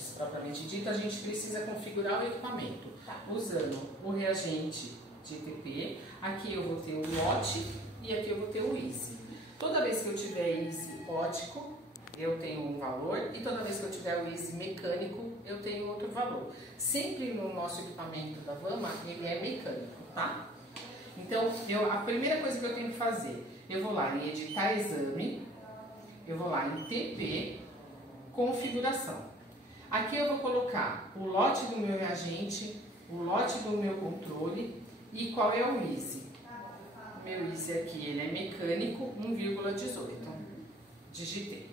testes, propriamente dito, a gente precisa configurar o equipamento. Tá. Usando o reagente de TP, aqui eu vou ter o lote e aqui eu vou ter o easy. Toda vez que eu tiver easy ótico, eu tenho um valor, e toda vez que eu tiver o easy mecânico, eu tenho outro valor. Sempre no nosso equipamento da Vama, ele é mecânico, tá? Então, a primeira coisa que eu tenho que fazer, eu vou lá em editar exame, eu vou lá em TP, configuração. Aqui eu vou colocar o lote do meu reagente, o lote do meu controle e qual é o easy. O meu easy aqui, ele é mecânico, 1,18. Digitei.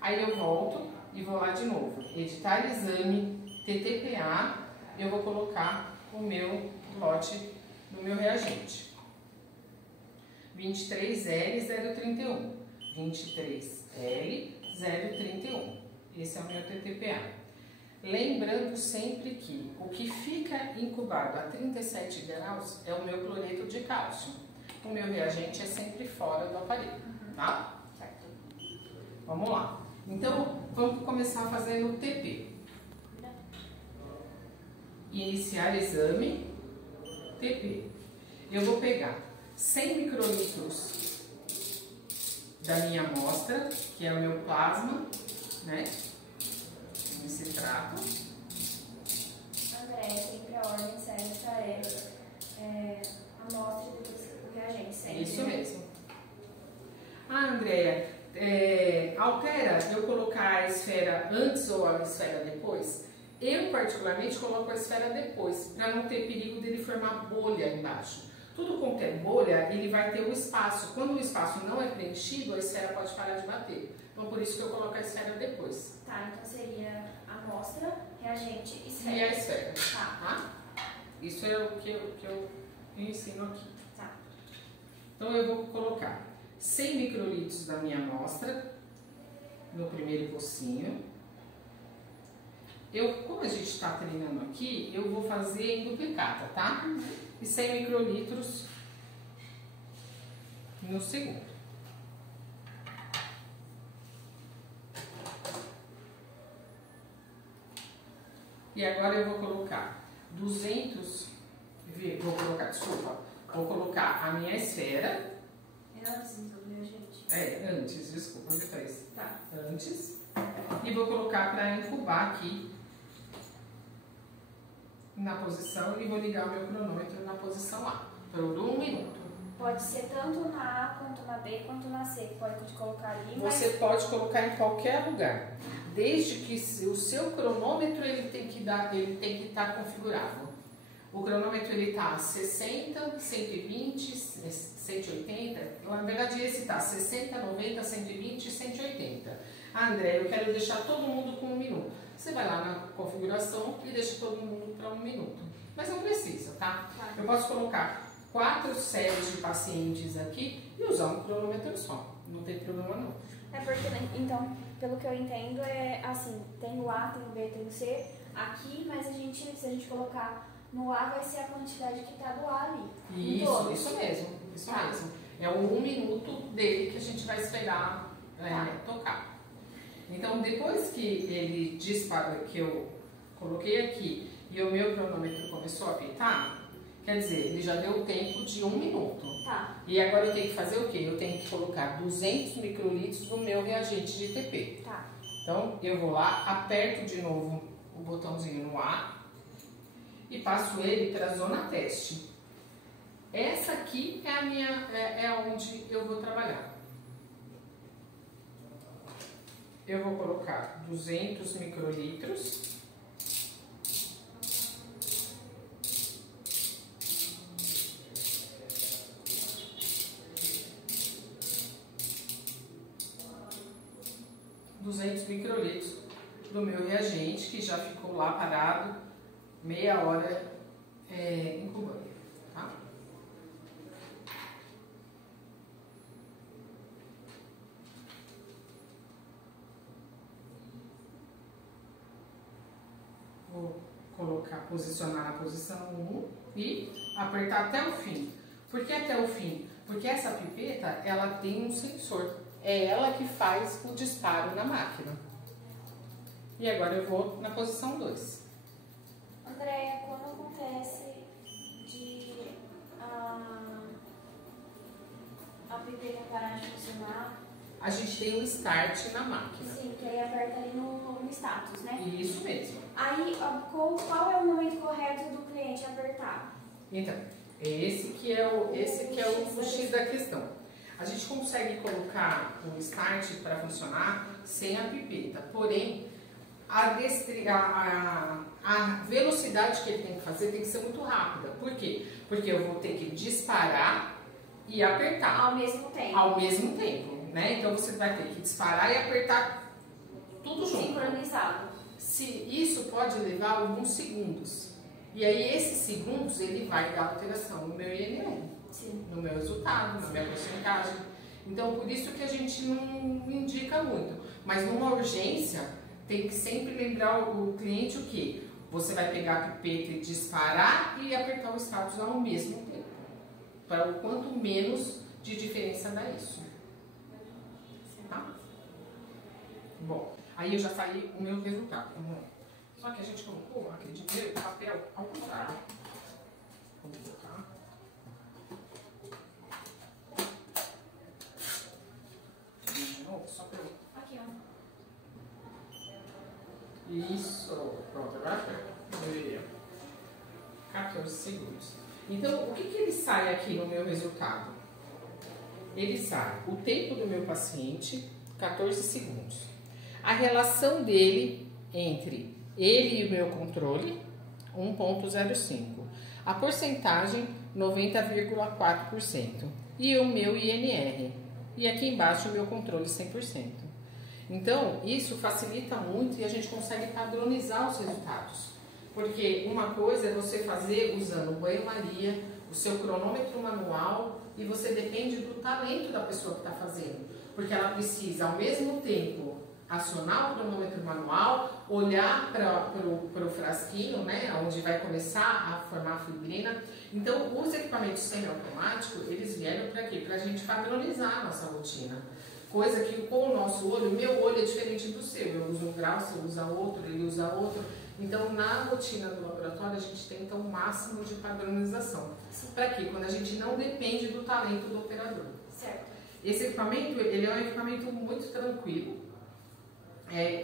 Aí eu volto e vou lá de novo. Editar exame, TTPA, eu vou colocar o meu lote do meu reagente. 23L031. 23L031. Esse é o meu TTPA. Lembrando sempre que o que fica incubado a 37 graus é o meu cloreto de cálcio. O meu reagente é sempre fora do aparelho, tá? Certo. Vamos lá. Então, vamos começar fazendo o TP. Iniciar exame, TP. Eu vou pegar 100 microlitros da minha amostra, que é o meu plasma, né? Esse trato. André, sempre a ordem certa é amostra e depois o reagente, sempre. Isso mesmo. Ah, Andréia, altera eu colocar a esfera antes ou a esfera depois? Eu, particularmente, coloco a esfera depois, para não ter perigo dele formar bolha embaixo. Tudo quanto é bolha, ele vai ter o espaço. Quando o espaço não é preenchido, a esfera pode parar de bater. Então, por isso que eu coloco a esfera depois. Tá, então seria amostra, reagente, esfera. E a esfera. Tá. Isso é o que eu ensino aqui. Tá. Então, eu vou colocar 100 microlitros da minha amostra no primeiro pocinho. Como a gente está treinando aqui, eu vou fazer em duplicata, tá? E 100 microlitros no segundo. E agora eu vou colocar 200, vou colocar a minha esfera. Antes do reagente. Antes, desculpa, depois. Tá. Antes. E vou colocar para incubar aqui na posição e vou ligar o meu cronômetro na posição A, por 1 minuto. Pode ser tanto na A, quanto na B, quanto na C. Pode colocar ali, Você pode colocar em qualquer lugar, desde que o seu cronômetro ele tem que estar configurado. O cronômetro ele está 60, 120, 180, na verdade esse está 60, 90, 120 e 180. André, eu quero deixar todo mundo com 1 minuto. Você vai lá na configuração e deixa todo mundo para 1 minuto. Mas não precisa, tá? Eu posso colocar 4 séries de pacientes aqui e usar um cronômetro só. Não tem problema não. É porque, então, pelo que eu entendo, é assim, tem o A, tem o B, tem o C aqui, mas se a gente colocar no A, vai ser a quantidade que está do A ali. Isso mesmo. É o 1 minuto dele que a gente vai esperar tocar. Então, depois que ele dispara, que eu coloquei aqui e o meu cronômetro começou a apitar, quer dizer, ele já deu o tempo de 1 minuto. Tá. E agora eu tenho que fazer o quê? Eu tenho que colocar 200 microlitros no meu reagente de TP. Tá. Então, eu vou lá, aperto de novo o botãozinho no A e passo ele para a zona teste. Essa aqui é onde eu vou trabalhar. Eu vou colocar 200 microlitros. Do meu reagente, que já ficou lá parado meia hora incubando, tá? Vou posicionar na posição 1 e apertar até o fim. Por que até o fim? Porque essa pipeta, ela tem um sensor. É ela que faz o disparo na máquina. E agora eu vou na posição 2. Andréia, quando acontece de a pipeta parar de funcionar... A gente tem um start na máquina. Sim, que aí aperta ali no status, né? Isso mesmo. Aí, qual é o momento correto do cliente apertar? Então, esse que é o X da questão. A gente consegue colocar o start para funcionar sem a pipeta, porém, a velocidade que ele tem que fazer tem que ser muito rápida. Por quê? Porque eu vou ter que disparar e apertar. Ao mesmo tempo. Ao mesmo tempo, né? Então você vai ter que disparar e apertar tudo junto. Sincronizado. Isso pode levar alguns segundos. E aí esses segundos ele vai dar alteração no meu INR, Sim. no meu resultado, na minha porcentagem. Então por isso que a gente não indica muito. Mas numa urgência, tem que sempre lembrar o cliente o quê? Você vai pegar a pipeta e disparar e apertar o status ao mesmo tempo. Para o quanto menos de diferença dá isso. Tá? Bom, aí eu já saí o meu resultado. Só que a gente colocou aquele dinheiro, papel ao contrário. Vamos colocar. De novo, só para eu... Aqui, ó. Isso, pronto, agora foi 14 segundos. Então, o que ele sai aqui no meu resultado? Ele sai o tempo do meu paciente, 14 segundos. A relação dele entre ele e o meu controle, 1,05. A porcentagem, 90,4%. E o meu INR. E aqui embaixo o meu controle, 100%. Então, isso facilita muito e a gente consegue padronizar os resultados. Porque uma coisa é você fazer usando o banho-maria, o seu cronômetro manual, e você depende do talento da pessoa que está fazendo. Porque ela precisa, ao mesmo tempo, acionar o cronômetro manual, olhar para o frasquinho, né, onde vai começar a formar a fibrina. Então, os equipamentos semiautomáticos, eles vieram para quê? Para a gente padronizar a nossa rotina. Coisa que com o nosso olho, o meu olho é diferente do seu. Eu uso um grau, você usa outro, ele usa outro. Então, na rotina do laboratório, a gente tenta o máximo de padronização. Para quê? Quando a gente não depende do talento do operador. Certo. Esse equipamento, ele é um equipamento muito tranquilo.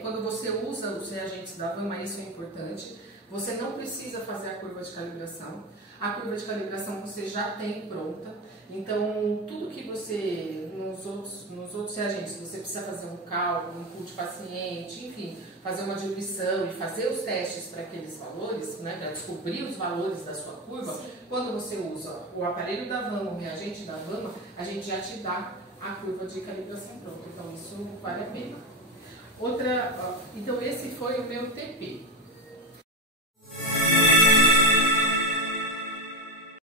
Quando você usa os reagentes da Vama, isso é importante. Você não precisa fazer a curva de calibração. A curva de calibração você já tem pronta. Então, tudo que você, nos outros reagentes, você precisa fazer um cálculo, um pool de paciente, enfim, fazer uma diluição e fazer os testes para aqueles valores, né, para descobrir os valores da sua curva. Sim. Quando você usa o aparelho da Vama, o reagente da Vama, a gente já te dá a curva de calibração pronta. Então, isso vale a pena. Então, esse foi o meu TP.